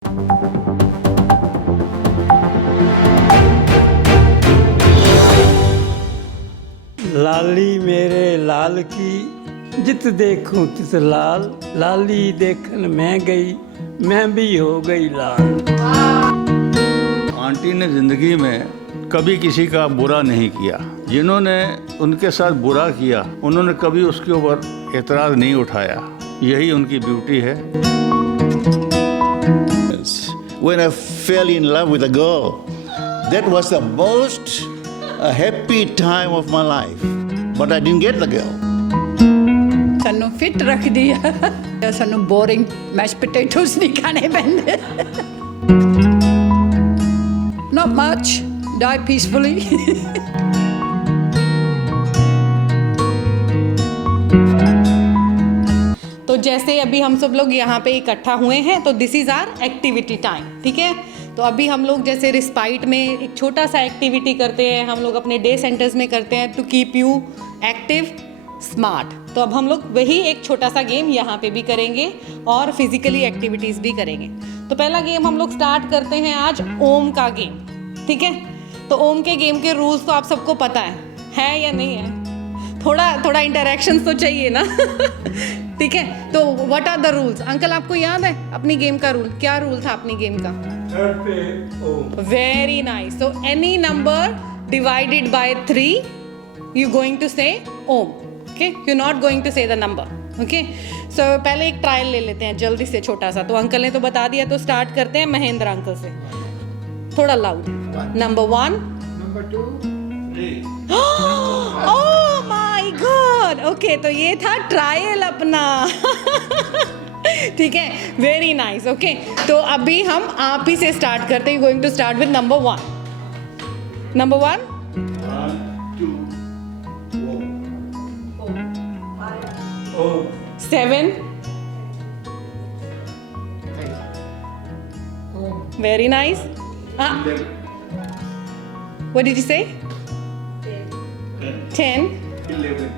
लाली मेरे लाल की जित देखूं तित लाल, लाली देखन मैं गई मैं भी हो गई लाल। आंटी ने जिंदगी में कभी किसी का बुरा नहीं किया। जिन्होंने उनके साथ बुरा किया उन्होंने कभी उसके ऊपर एतराज़ नहीं उठाया। यही उनकी ब्यूटी है। When I fell in love with a girl, that was the most happy time of my life. But I didn't get the girl. ਸਾਨੂੰ ਫਿੱਟ ਰੱਖਦੀ ਆ, ਸਾਨੂੰ ਬੋਰਿੰਗ ਮੈਸ਼ ਪੋਟੇਟੋਸ ਨਹੀਂ ਖਾਣੇ ਪੈਂਦੇ। Not much. Die peacefully. तो जैसे अभी हम सब लोग यहाँ पे इकट्ठा हुए हैं तो this is our activity time, ठीक है। तो अभी हम लोग जैसे रिस्पाइट में एक छोटा सा एक्टिविटी करते हैं, हम लोग अपने डे सेंटर्स में करते हैं to keep you active smart. तो अब हम लोग वही एक छोटा सा गेम यहाँ पे भी करेंगे और फिजिकली एक्टिविटीज़ भी करेंगे। तो पहला गेम हम लोग स्टार्ट करते हैं आज ओम का गेम, ठीक है। तो ओम के गेम के रूल्स तो आप सबको पता है या नहीं है? थोड़ा इंटरेक्शन तो चाहिए ना। ठीक है, तो what are the rules? Uncle आपको याद है अपनी गेम का रूल? क्या रूल था अपनी गेम का? थर्ड पे Om. Very nice. So any number divided by 3 you going to say Om, okay. You not going to say the number, okay. So पहले एक ट्रायल ले लेते हैं जल्दी से छोटा सा। तो अंकल ने तो बता दिया, तो स्टार्ट करते हैं महेंद्र अंकल से। थोड़ा loud. Number 1, number 2, oh my God, okay. तो ये था ट्रायल अपना। ठीक है, वेरी नाइस, ओके। तो अभी हम आप ही से स्टार्ट करते हैं। Going to start with number 1। Number 1, 7, very nice. What did you say? 10. 11.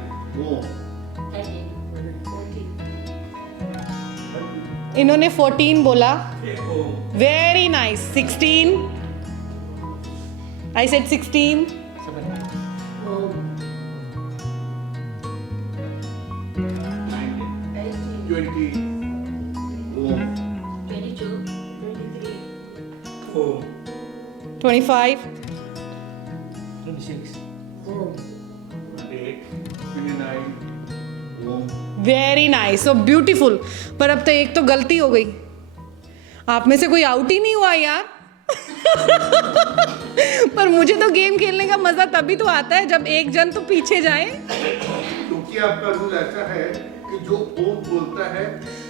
इन्होंने 14 बोला। Very nice. 16. I said 16. 20. 25. 26, 29. Very nice, so beautiful. पर अब तो एक तो गलती हो गई, आप में से कोई आउट ही नहीं हुआ यार। पर मुझे तो गेम खेलने का मजा तभी तो आता है जब एक जन तो पीछे जाए। क्योंकि आपका रूल ऐसा है कि जो ओम बोलता है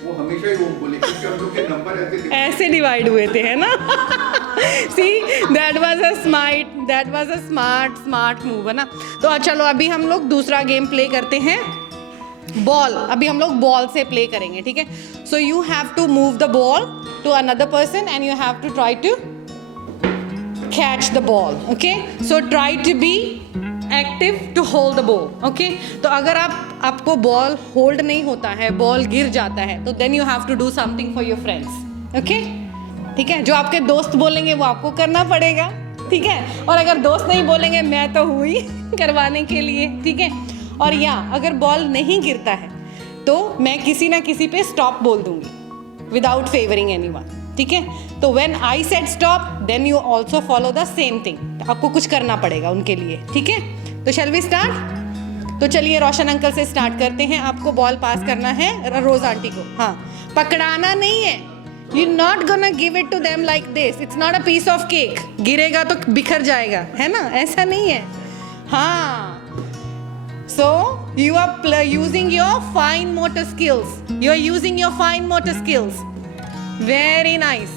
वो हमेशा ही ओम बोले, क्योंकि हम लोग के नंबर ऐसे डिवाइड हुए थे, है ना। See that was a smart move, है ना। तो चलो अभी हम लोग दूसरा गेम प्ले करते हैं, बॉल। अभी हम लोग बॉल से प्ले करेंगे, ठीक है। So you have to move the ball to another person and you have to try to catch the ball, okay. So try to be active to hold the ball, okay. तो अगर आपको ball hold नहीं होता है, ball गिर जाता है, तो then you have to do something for your friends, okay. ठीक है, जो आपके दोस्त बोलेंगे वो आपको करना पड़ेगा, ठीक है। और अगर दोस्त नहीं बोलेंगे, मैं तो हुई करवाने के लिए, ठीक है। और या अगर बॉल नहीं गिरता है तो मैं किसी ना किसी पे स्टॉप बोल दूंगी विदाउट फेवरिंग एनीवन, ठीक है। तो when I said stop then you also follow the same thing. आपको कुछ करना पड़ेगा उनके लिए, ठीक है। तो शैल वी स्टार्ट? तो चलिए रोशन अंकल से स्टार्ट करते हैं। आपको बॉल पास करना है रोज आंटी को, हाँ, पकड़ाना नहीं है। You not gonna give it to them like this, it's not a piece of cake. गिरेगा तो बिखर जाएगा, है ना, ऐसा नहीं है, हाँ। So you are using your fine motor skills. You are using your fine motor skills. Very nice.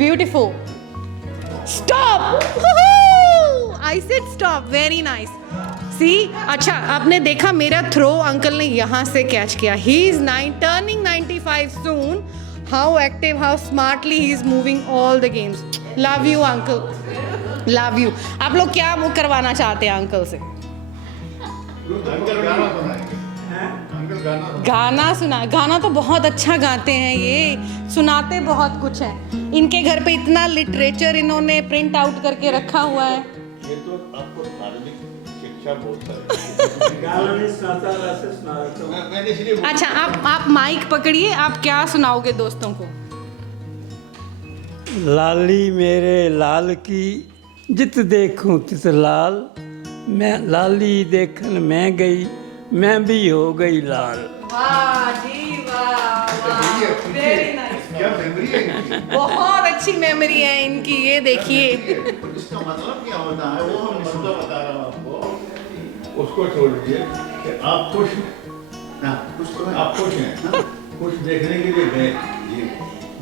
Beautiful. Stop. Woohoo! I said stop. Very nice. See? अच्छा, आपने देखा मेरा थ्रो अंकल ने यहाँ से कैच किया. He is turning 95 soon. How active, how smartly he is moving all the games. Love you, uncle. Love you. आप लोग क्या वो करवाना चाहते हैं अंकल से? अंकल गाना सुना, गाना तो बहुत अच्छा गाते हैं ये, सुनाते बहुत कुछ हैं। इनके घर पे इतना लिटरेचर इन्होंने प्रिंट आउट करके रखा हुआ है। ये तो आपको धार्मिक शिक्षा बहुत मैंने इसलिए अच्छा, आप माइक पकड़िए, आप क्या सुनाओगे दोस्तों को? लाली मेरे लाल की जित देखूं तित लाल, मैं लाली देखन मैं गई, मैं भी हो गई लाल। वाह जी वाह, वेरी नाइस। क्या मेमोरी है इनकी? बहुत अच्छी मेमोरी है इनकी, ये देखिए। इसका मतलब क्या होता है वो हम मतलब बता रहा हूँ आपको। उसको छोड़ दीजिए कि आप खुश हैं, हाँ, कुछ तो है। आप खुश हैं, खुश देखने के लिए गए,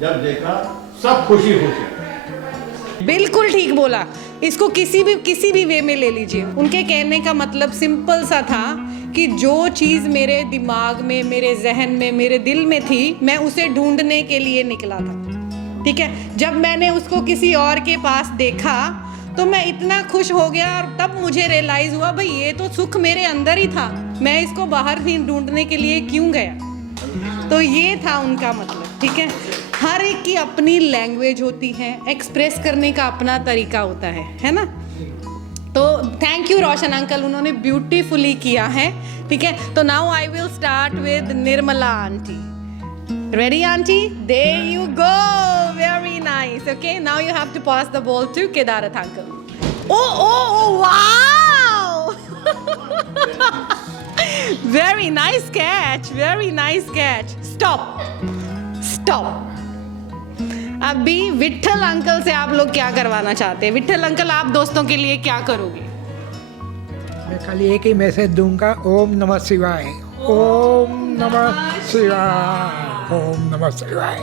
जब देखा सब खुशी खुश है। बिल्कुल ठीक बोला। इसको किसी भी वे में ले लीजिए। उनके कहने का मतलब सिंपल सा था कि जो चीज़ मेरे दिमाग में, मेरे जहन में, मेरे दिल में थी, मैं उसे ढूंढने के लिए निकला था। ठीक है, जब मैंने उसको किसी और के पास देखा तो मैं इतना खुश हो गया, और तब मुझे रियलाइज़ हुआ भाई ये तो सुख मेरे अंदर ही था, मैं इसको बाहर भी ढूंढने के लिए क्यों गया। तो ये था उनका मतलब। ठीक है, हर एक की अपनी लैंग्वेज होती है, एक्सप्रेस करने का अपना तरीका होता है ना। तो थैंक यू रोशन अंकल, उन्होंने ब्यूटीफुली किया है। ठीक है, तो now I will start with Nirmala aunty. Ready aunty? There you go, very nice. Okay, now you have to pass the ball to Kedarnath uncle. Oh wow, very nice catch, very nice catch. Stop. अभी Vitthal uncle से आप लोग क्या करवाना चाहते हैं? Vitthal uncle, आप दोस्तों के लिए क्या करोगे? मैं खाली एक ही मैसेज दूंगा, ओम नमः शिवाय, ओम नमः शिवाय, ओम नमः शिवाय।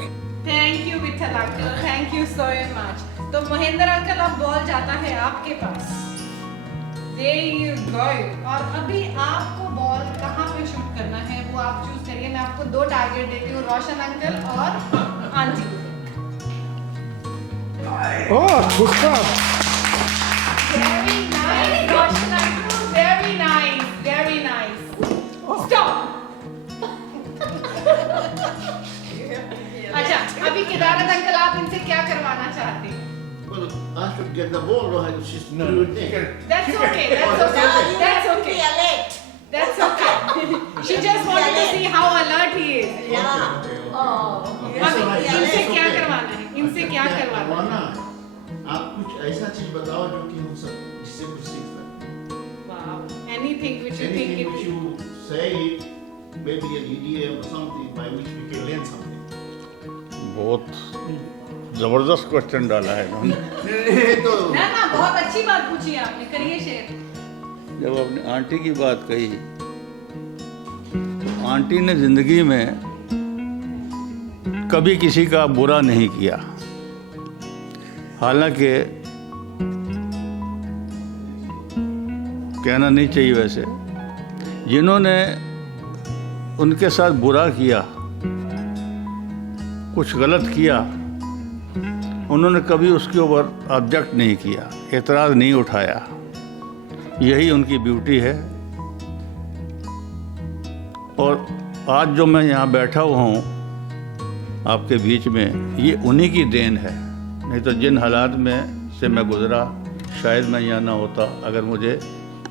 Thank you Vitthal uncle, thank you so much. तो महेंद्र अंकल, अब बॉल जाता है आपके पास। There you go। और अभी आपको बॉल कहाँ पे शूट करना है वो आप चूज करिए। मैं आपको 2 टारगेट देती हूँ, रोशन अंकल और आंटी को। ओह Pushpa, Very nice, Roshan uncle. Very nice, very nice. Stop. अच्छा, अभी केदारथ अंकल, आप इनसे क्या करवाना चाहते हैं? Well, I should get the ball, right? She's doing it. That's okay. That's okay. That's okay. That's okay. She just wanted to see how alert he is. अभी इनसे क्या करवाना है? इनसे क्या करवाना है? आप कुछ ऐसा चीज बताओ जो कि हम सब जिससे कुछ सीख सकते। Wow. Anything which you think Anything which it. you say, maybe an idiom or something by which we can learn something. बहुत जबरदस्त क्वेश्चन डाला है इन्होंने। तो ना बहुत अच्छी बात पूछी आपने, करिए शेयर। जब अपनी आंटी की बात कही, तो आंटी ने जिंदगी में कभी किसी का बुरा नहीं किया। हालांकि कहना नहीं चाहिए वैसे, जिन्होंने उनके साथ बुरा किया, कुछ गलत किया, उन्होंने कभी उसके ऊपर ऑब्जेक्ट नहीं किया, एतराज़ नहीं उठाया। यही उनकी ब्यूटी है। और आज जो मैं यहाँ बैठा हुआ हूँ आपके बीच में, ये उन्हीं की देन है। नहीं तो जिन हालात में से मैं गुज़रा, शायद मैं यहाँ ना होता अगर मुझे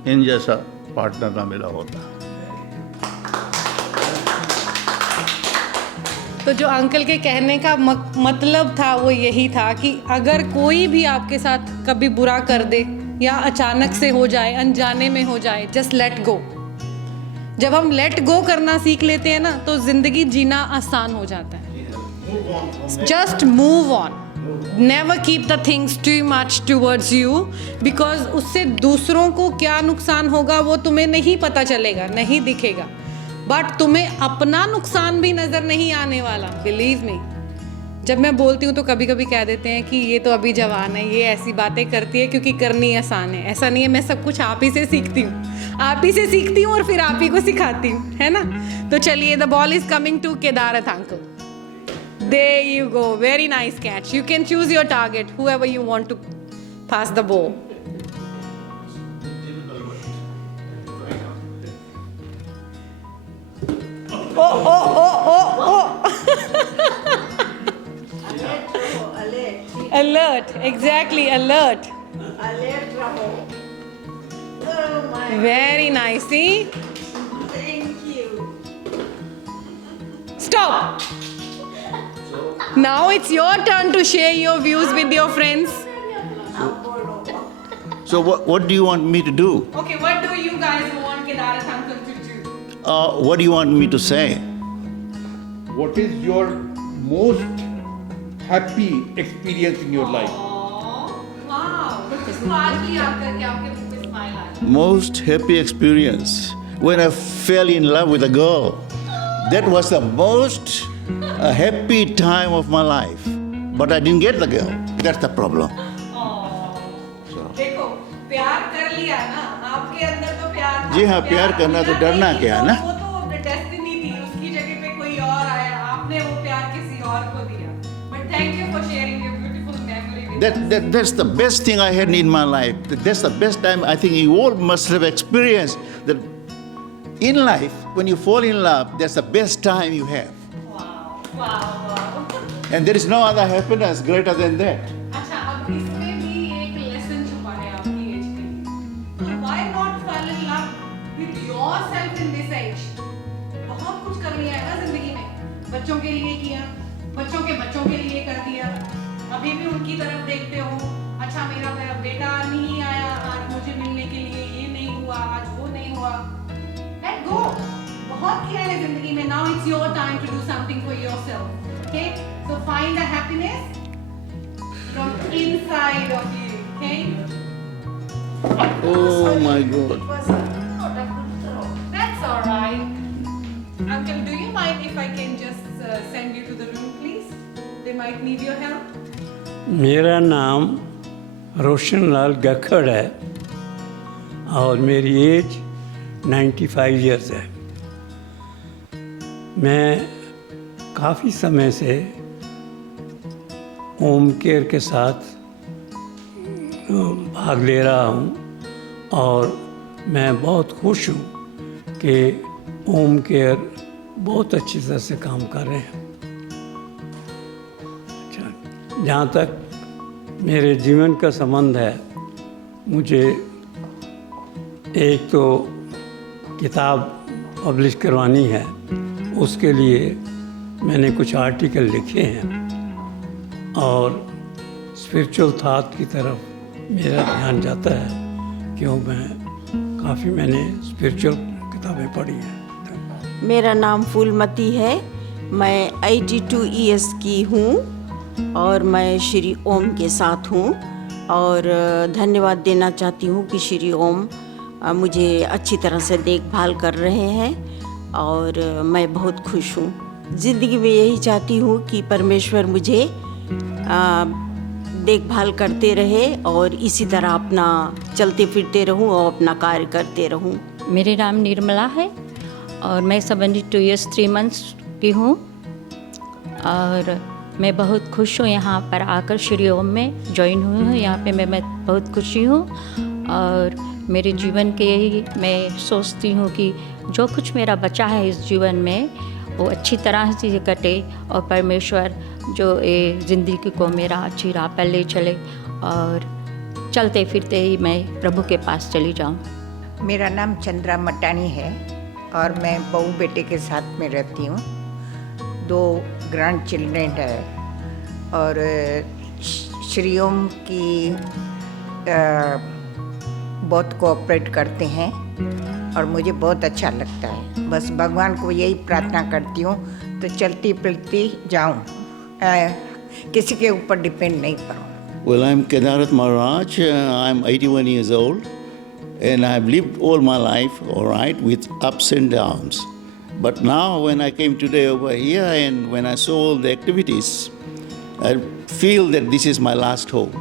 इन जैसा पार्टनर ना मिला होता। तो जो अंकल के कहने का मतलब था वो यही था कि अगर कोई भी आपके साथ कभी बुरा कर दे या अचानक से हो जाए, अनजाने में हो जाए, जस्ट लेट गो। जब हम लेट गो करना सीख लेते हैं ना, तो जिंदगी जीना आसान हो जाता है। Just move on, never keep the things too much towards you, because उससे दूसरों को क्या नुकसान होगा वो तुम्हें नहीं पता चलेगा, नहीं दिखेगा, बट तुम्हें अपना नुकसान भी नज़र नहीं आने वाला। बिलीव मी, जब मैं बोलती हूँ तो कभी कभी कह देते हैं कि ये तो अभी जवान है, ये ऐसी बातें करती है क्योंकि करनी आसान है। ऐसा नहीं है, मैं सब कुछ आप ही से सीखती हूँ, आप ही से सीखती हूँ और फिर आप ही को सिखाती हूँ, है ना। तो चलिए, the ball is coming to Kedarnath uncle. There you go, very nice catch. You can choose your target, whoever you want to pass the ball. Alert, exactly, alert. Very nice, see? Thank you. Stop. Now it's your turn to share your views with your friends. So what do you want me to do? Okay, what do you guys want Kedarat uncle to do? What do you want me to say? What is your most happy experience in your life? Wow. आज भी याद करके आपके मुंह पे smile आ रही है. Most happy experience when I fell in love with a girl. That was the most happy time of my life. But I didn't get the girl. That's the problem. देखो प्यार कर लिया ना आपके अंदर तो प्यार था. जी हाँ, प्यार करना तो डरना क्या है ना? वो तो डेस्टिनी थी उसकी जगह पे कोई और आया आपने वो प्यार किसी और को दिया. But thank you for sharing your beautiful memory with us. That's the best thing I had in my life. That's the best time I think you all must have experienced. That in life, when you fall in love, that's the best time you have. Wow. And there is no other happiness greater than that. अच्छा अब इसमें भी एक lesson छुपा है आपकी as के लिए. तो why not fall in love with yourself in this age? बहुत कुछ कर लिया है ना जिंदगी में. बच्चों के लिए किया, बच्चों के लिए कर दिया. अभी भी उनकी तरफ देखते हो. अच्छा मेरा बेटा नहीं आया आज मुझे मिलने के लिए, ये नहीं हुआ, आज वो नहीं हुआ. Let go. बहुत किया है जिंदगी में. Now it's your time to do something for yourself. Okay? So find the happiness from inside of you, okay? Oh my God. It was not a good throw. That's all right. Uncle, do you mind if I can just send you to the room, please? They might need your help. मेरा नाम रोशन लाल गखड़ है और मेरी as 95 years है. मैं काफ़ी समय से होम केयर के साथ भाग ले रहा हूँ और मैं बहुत खुश हूँ कि होम केयर बहुत अच्छी तरह से काम कर रहे हैं. अच्छा, जहाँ तक मेरे जीवन का संबंध है, मुझे एक तो किताब पब्लिश करवानी है. उसके लिए मैंने कुछ आर्टिकल लिखे हैं और स्पिरिचुअल थॉट की तरफ मेरा ध्यान जाता है क्यों मैंने स्पिरिचुअल किताबें पढ़ी हैं. मेरा नाम फूलमती है. मैं 82 ईयर्स की हूँ और मैं श्री ओम के साथ हूँ और धन्यवाद देना चाहती हूँ कि श्री ओम मुझे अच्छी तरह से देखभाल कर रहे हैं और मैं बहुत खुश हूँ. ज़िंदगी में यही चाहती हूँ कि परमेश्वर मुझे देखभाल करते रहे और इसी तरह अपना चलते फिरते रहूँ और अपना कार्य करते रहूँ. मेरे नाम निर्मला है और मैं 72 ईयर्स 3 मंथ्स की हूँ और मैं बहुत खुश हूँ यहाँ पर आकर श्री ओम में ज्वाइन हुई हूँ. यहाँ पे मैं बहुत खुशी हूँ और मेरे जीवन के यही मैं सोचती हूँ कि जो कुछ मेरा बचा है इस जीवन में वो अच्छी तरह से कटे और परमेश्वर जो ये ज़िंदगी को मेरा अच्छी राह पर ले चले और चलते फिरते ही मैं प्रभु के पास चली जाऊँ. मेरा नाम चंद्रा मटानी है और मैं बहू बेटे के साथ में रहती हूँ. 2 ग्रैंड चिल्ड्रेन है और श्री ओम की बहुत कोऑपरेट करते हैं और मुझे बहुत अच्छा लगता है. बस भगवान को यही प्रार्थना करती हूँ तो चलती फिरती जाऊँ, किसी के ऊपर डिपेंड नहीं करूँ. Well, I'm Kedarat Maharaj. I'm 81 years old and I've lived all my life, all right, with ups and downs. But now when I came today over here and when I saw all the activities, I feel that this is my last home.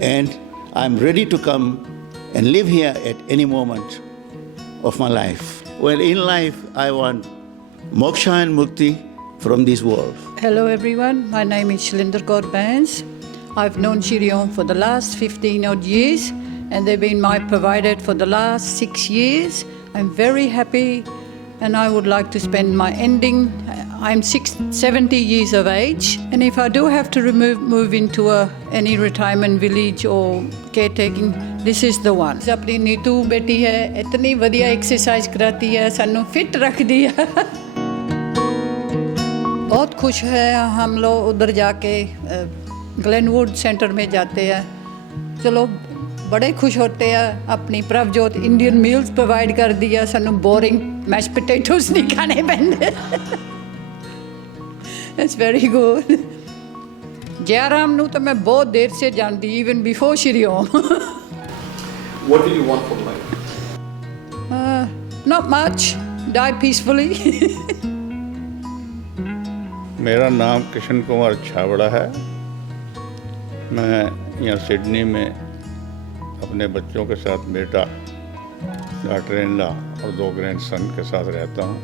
And I'm ready to come and live here at any moment of my life. Well, in life, I want moksha and mukti from this world. Hello everyone, my name is Shlinder Kaur Bains. I've known Shri Om for the last 15 odd years and they've been my provider for the last 6 years. I'm very happy and I would like to spend my ending. I'm 70 years of age, and if I do have to move into any retirement village or caretaking, this is the one. अपनी नीतू बेटी है, इतनी बढ़िया exercise कराती है, सानू fit रखती है। बहुत खुश है हम लोग उधर जाके ग्लेनवुड सेंटर में जाते हैं। चलो बड़े खुश होते हैं। अपनी प्रभजोत इंडियन मील्स प्रोवाइड कर दिया, सानू बोरिंग मैश पोटैटोस नहीं खाने पैंदे। It's very good. जयराम नू तो मैं बहुत देर से जानती, even before Shri Om. What do you want from life? Not much. Die peacefully. मेरा नाम कृष्ण कुमार छाबड़ा है। मैं यहाँ सिडनी में अपने बच्चों के साथ, बेटा, डॉटर इन लॉ और 2 ग्रैंडसन के साथ रहता हूँ।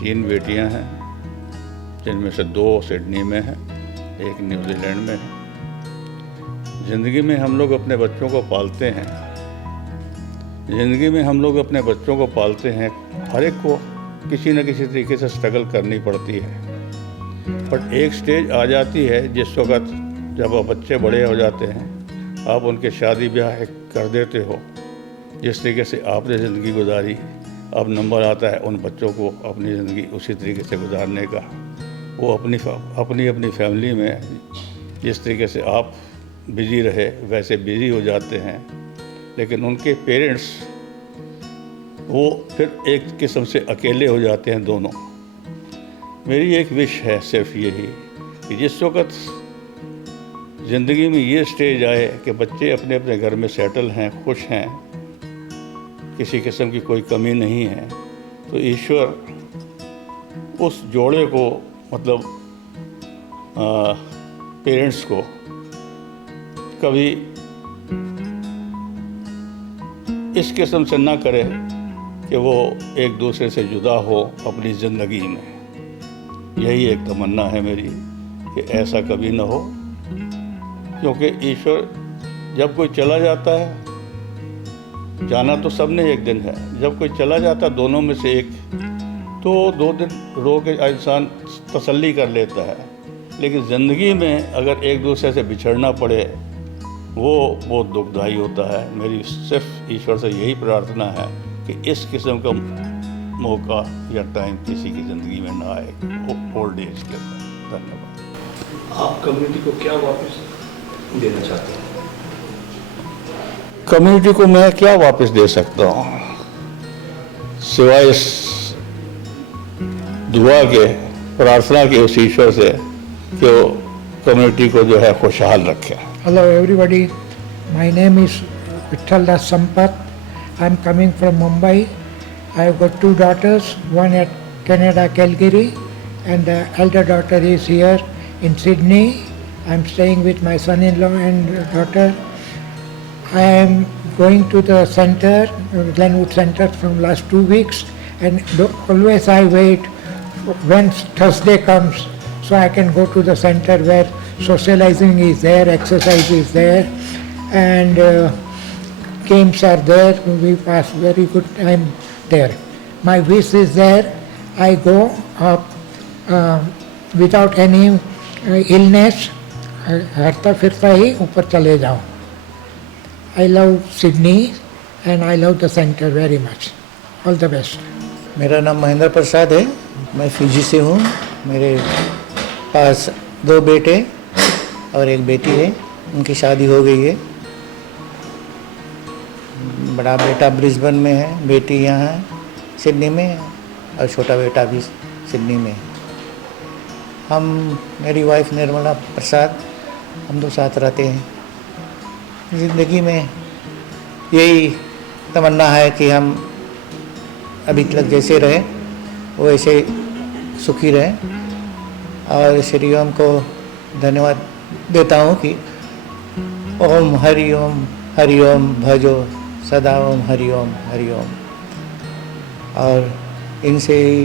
3 बेटियाँ हैं, जिनमें से 2 सिडनी में हैं, 1 न्यूजीलैंड में है। ज़िंदगी में हम लोग अपने बच्चों को पालते हैं। ज़िंदगी में हम लोग अपने बच्चों को पालते हैं। हर एक को किसी न किसी तरीके से स्ट्रगल करनी पड़ती है, बट एक स्टेज आ जाती है जिस वक्त जब बच्चे बड़े हो जाते हैं, आप उनके शादी ब्याह कर देते हो। जिस तरीके से आपने ज़िंदगी गुजारी, अब नंबर आता है उन बच्चों को अपनी ज़िंदगी उसी तरीके से गुजारने का। वो अपनी फैमिली में जिस तरीके से आप बिज़ी रहे वैसे बिज़ी हो जाते हैं, लेकिन उनके पेरेंट्स वो फिर एक किस्म से अकेले हो जाते हैं दोनों। मेरी एक विश है सिर्फ यही कि जिस वक्त ज़िंदगी में ये स्टेज आए कि बच्चे अपने अपने घर में सेटल हैं, खुश हैं, किसी किस्म की कोई कमी नहीं है, तो ईश्वर उस जोड़े को, मतलब पेरेंट्स को, कभी इस किस्म से ना करे कि वो एक दूसरे से जुदा हो अपनी ज़िंदगी में। यही एक तमन्ना है मेरी कि ऐसा कभी ना हो, क्योंकि ईश्वर जब कोई चला जाता है, जाना तो सबने एक दिन है, जब कोई चला जाता दोनों में से एक, तो 2 दिन रो के इंसान तसल्ली कर लेता है, लेकिन ज़िंदगी में अगर एक दूसरे से बिछड़ना पड़े वो बहुत दुखदाई होता है। मेरी सिर्फ ईश्वर से यही प्रार्थना है कि इस किस्म का मौका या टाइम किसी की ज़िंदगी में ना आए ओल्ड एज के अंदर। धन्यवाद। आप कम्युनिटी को क्या वापस देना चाहते हैं? कम्युनिटी को मैं क्या वापस दे सकता हूँ सिवाय इस दुआ के, प्रार्थना के उस ईश्वर से कि वो कम्युनिटी को जो है खुशहाल रखे। Hello everybody, my name is Vitthal Das Sampath. I am coming from Mumbai. I have got 2 daughters, one at Canada, Calgary, and the elder daughter is here in Sydney. I am staying with my son-in-law and daughter. I am going to the center, Glenwood Center, from last 2 weeks, and always I wait when Thursday comes so I can go to the center where socializing is there, exercise is there, and games are there. We pass very good time there. My wish is there. I go up without any illness, हरता फिरता ही ऊपर चले जाऊँ. I love Sydney and I love the center very much. All the best. मेरा नाम महेंद्र प्रसाद है, मैं Fiji से हूँ। मेरे पास 2 बेटे और 1 बेटी है, उनकी शादी हो गई है। बड़ा बेटा ब्रिस्बेन में है, बेटी यहाँ है सिडनी में, और छोटा बेटा भी सिडनी में। हम, मेरी वाइफ निर्मला प्रसाद, हम 2 साथ रहते हैं। ज़िंदगी में यही तमन्ना है कि हम अभी तक जैसे रहे वो ऐसे सुखी रहें, और श्री ओम को धन्यवाद देता हूँ कि ओम हरि ओम भजो सदा ओम हरि ओम। और इनसे ही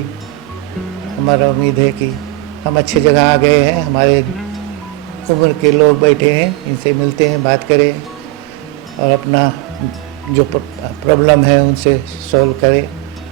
हमारा उम्मीद है कि हम अच्छी जगह आ गए हैं, हमारे उम्र के लोग बैठे हैं, इनसे मिलते हैं, बात करें और अपना जो प्रॉब्लम है उनसे सॉल्व करें,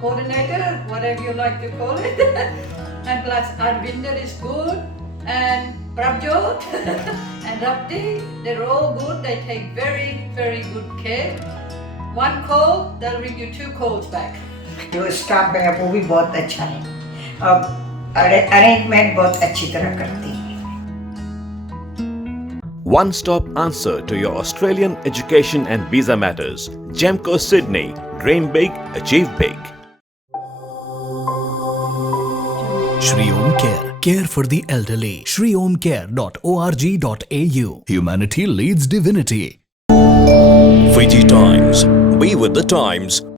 coordinator, whatever you like to call it. And plus Arvinder is good, and Prabjot and Rabdi, they're all good. They take very, very good care. One call, they'll bring you 2 calls back. जो staff है वो भी बहुत अच्छा है और arrangement बहुत अच्छी तरह करती है. One-stop answer to your Australian education and visa matters. Gemco Sydney. Dream big, achieve big. Shri Om Care. Care for the elderly. shriomcare.org.au. Humanity leads divinity. Fiji Times. Be with the times.